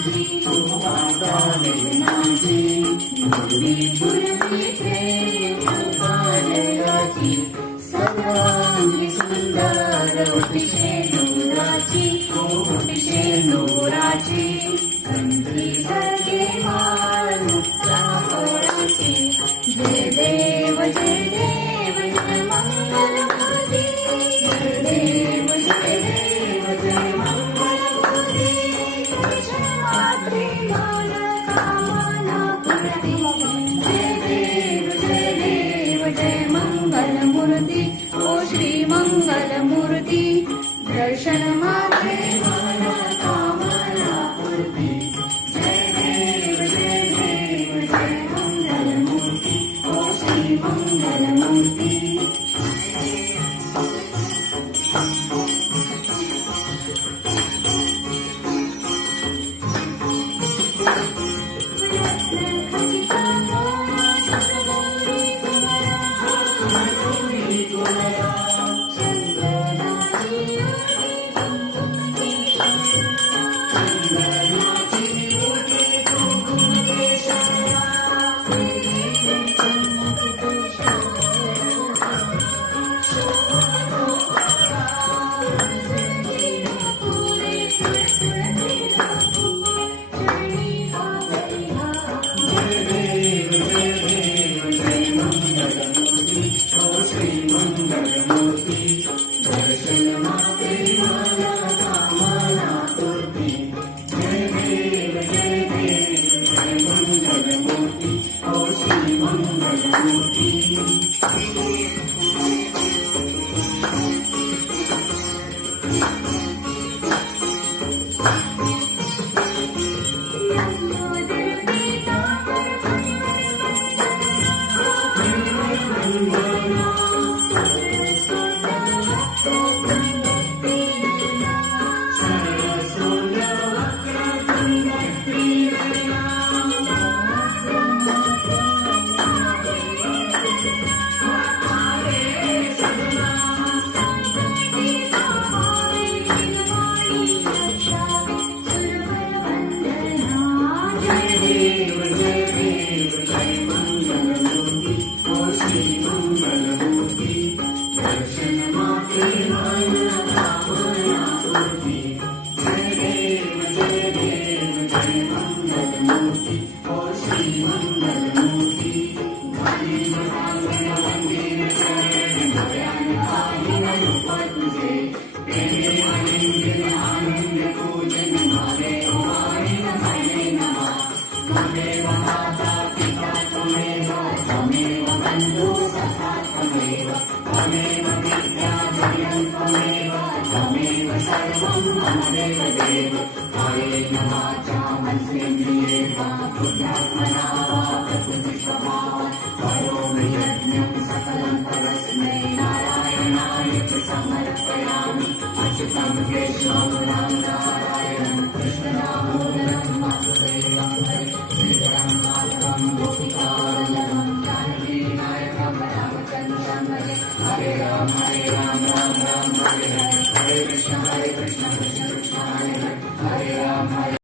ओ माता वेदनाची पूर्वी प्रेम उपालयाची सर्वांगी सुंदर शेंदुराची शेंदुराची कंठी सगे माळ मुक्ता फळाची जय देव जय देव जय मंगल मूर्ती जय देव जय देव जय मंगल मूर्ती जय मात्री मान कामना पूर्ती जय देव जय मंगल मूर्ती ओ श्री मंगल मूर्ती दर्शन मात्रे मान कामना पूर्ती जय देव जय मंगल मूर्ती ओ श्री मंगल मूर्ती समर्पयामि अच्युतं केशवं राम